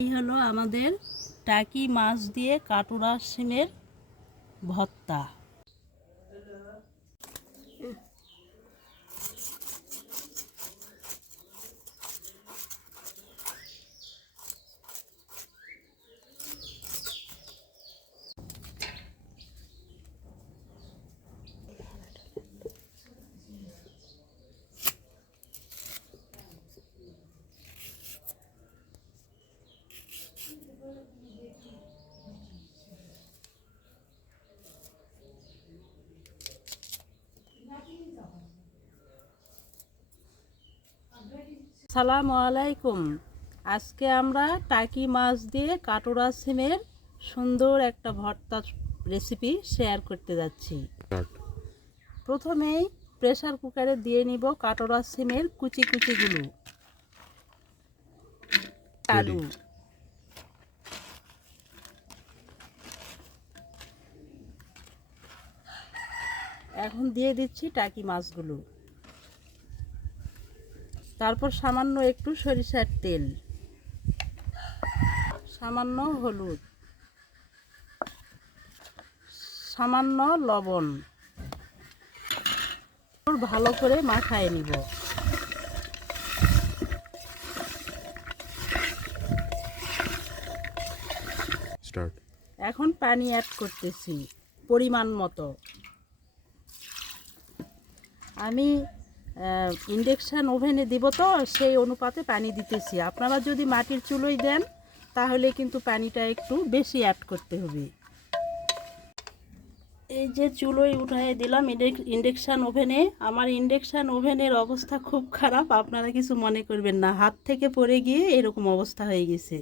এই হলো আমাদের টাকি মাছ দিয়ে কাটুরা সিমের ভর্তা। সালামু আলাইকুম। আজকে আমরা টাকি মাছ দিয়ে কাটোরা সিমের সুন্দর একটা ভর্তা রেসিপি শেয়ার করতে যাচ্ছি। প্রথমেই প্রেসার কুকারে দিয়ে নিব কাটোরা সিমের কুচি কুচিগুলো। আলু। এখন দিয়ে দিচ্ছি টাকি মাছগুলো। তারপর সামান্য একটু সরিষার তেল। সামান্য হলুদ। সামান্য লবণ। ভালো করে মাখায় নিব। এখন পানি অ্যাড করতেছি পরিমাণ মতো। আমি ইন্ডাকশান ওভেনে দিব তো, সেই অনুপাতে পানি দিতেছি। আপনারা যদি মাটির চুলোই দেন, তাহলে কিন্তু পানিটা একটু বেশি অ্যাড করতে হবে। এই যে চুলোই উঠাই দিলাম ইন্ডেকশান ওভেনে আমার ইন্ডেকশান ওভেনের অবস্থা খুব খারাপ, আপনারা কিছু মনে করবেন না। হাত থেকে পড়ে গিয়ে এরকম অবস্থা হয়ে গেছে।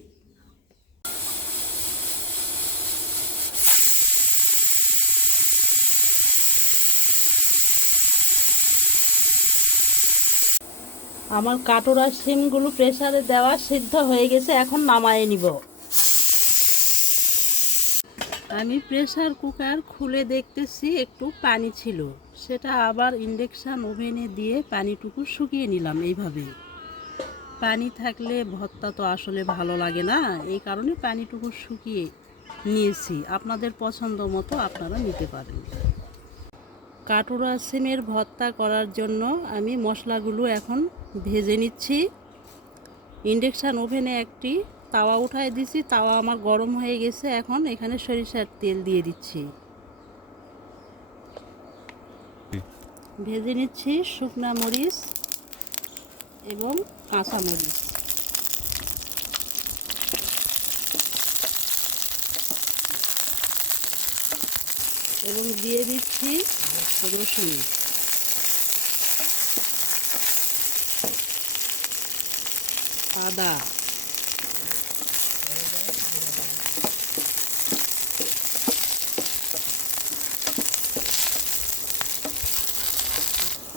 আমার কাটোরা সিমগুলো প্রেসারে দেওয়া সিদ্ধ হয়ে গেছে, এখন নামায়ে নিব। আমি প্রেসার কুকার খুলে দেখতেছি, একটু পানি ছিল। সেটা আবার ইন্ডেকশান ওভেনে দিয়ে পানিটুকু শুকিয়ে নিলাম এইভাবে। পানি থাকলে ভর্তা তো আসলে ভালো লাগে না, এই কারণে পানিটুকু শুকিয়ে নিয়েছি। আপনাদের পছন্দ মতো আপনারা নিতে পারেন। কাটুরা সিমের ভর্তা করার জন্য আমি মশলাগুলো এখন ভেজে নিচ্ছি। ইন্ডাকশান ওভেনে একটি তাওয়া উঠায় দিছি। তাওয়া আমার গরম হয়ে গেছে। এখন এখানে সরিষার তেল দিয়ে দিচ্ছি। ভেজে নিচ্ছি শুকনা মরিচ এবং কাঁচা মরিচ। এবং দিয়ে দিচ্ছি রসুন আদা।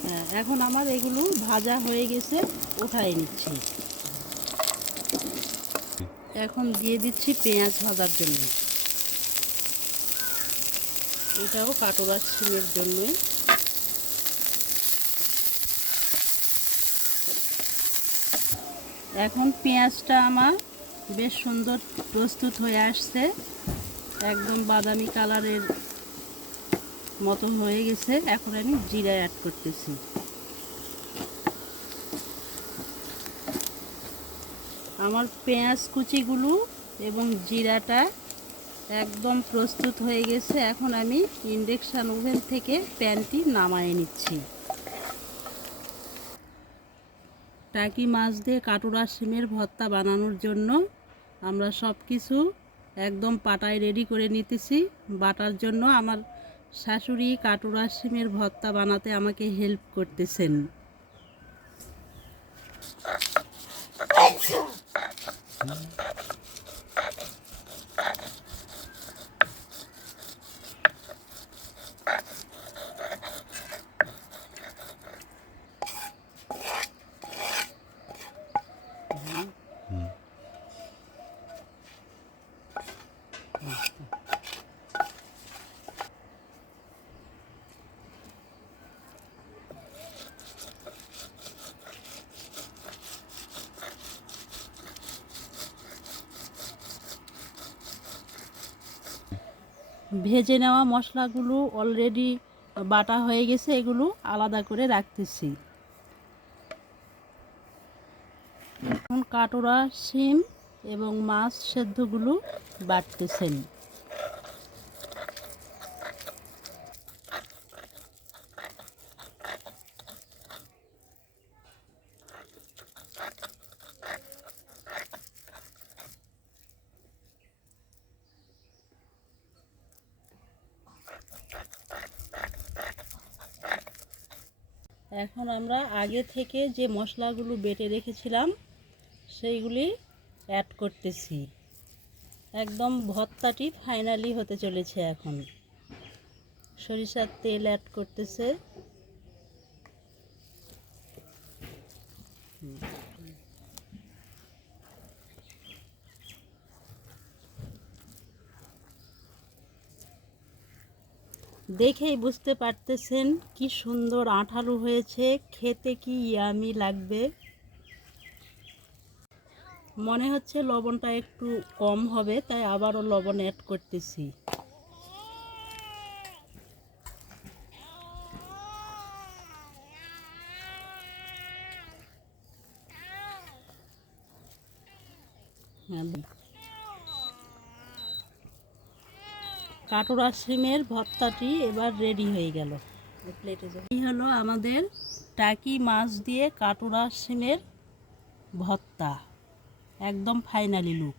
হ্যাঁ, এখন আমার এগুলো ভাজা হয়ে গেছে উঠাই নিচ্ছি। এখন দিয়ে দিচ্ছি পেঁয়াজ ভাজার জন্য। এটাও কাটোরা সিমের জন্যে। এখন পেঁয়াজটা আমার বেশ সুন্দর প্রস্তুত হয়ে আসছে। একদম বাদামি কালারের মতো হয়ে গেছে। এখন আমি জিরা অ্যাড করতেছি। আমার পেঁয়াজ কুচিগুলো এবং জিরাটা একদম প্রস্তুত হয়ে গেছে। এখন আমি ইন্ডেকশান ওভেন থেকে প্যানটি নামায় নিচ্ছি। টাকি মাছ দিয়ে কাটুরা শিমের ভর্তা বানানোর জন্য আমরা সব কিছু একদম পাটায় রেডি করে নিতেছি। বাটার জন্য আমার শাশুড়ি কাটুরা শিমের ভর্তা বানাতে আমাকে হেল্প করতেছেন। ভেজে নেওয়া মশলাগুলো অলরেডি বাটা হয়ে গেছে, এগুলো আলাদা করে রাখতেছি। এখন কাটোরা, শিম এবং মাছ সেদ্ধগুলো বাটতেছেন। এখন আমরা আগে থেকে যে মশলাগুলো বেটে রেখেছিলাম, সেইগুলি অ্যাড করতেছি। একদম ভত্তাটি ফাইনালি হতে চলেছে এখন। সরিষার তেল অ্যাড করতেছে। দেখেই বুঝতে পারতেছেন কি সুন্দর আঠালো হয়েছে খেতে কি ইয়ামি লাগবে। মনে হচ্ছে লবণটা একটু কম হবে তাই আবারও লবণ অ্যাড করতেছি। হ্যাঁ, কাটোরা সিমের ভর্তাটি এবার রেডি হয়ে গেল। এই হলো আমাদের টাকি মাছ দিয়ে কাটোরা সিমের ভর্তা। একদম ফাইনালি লুক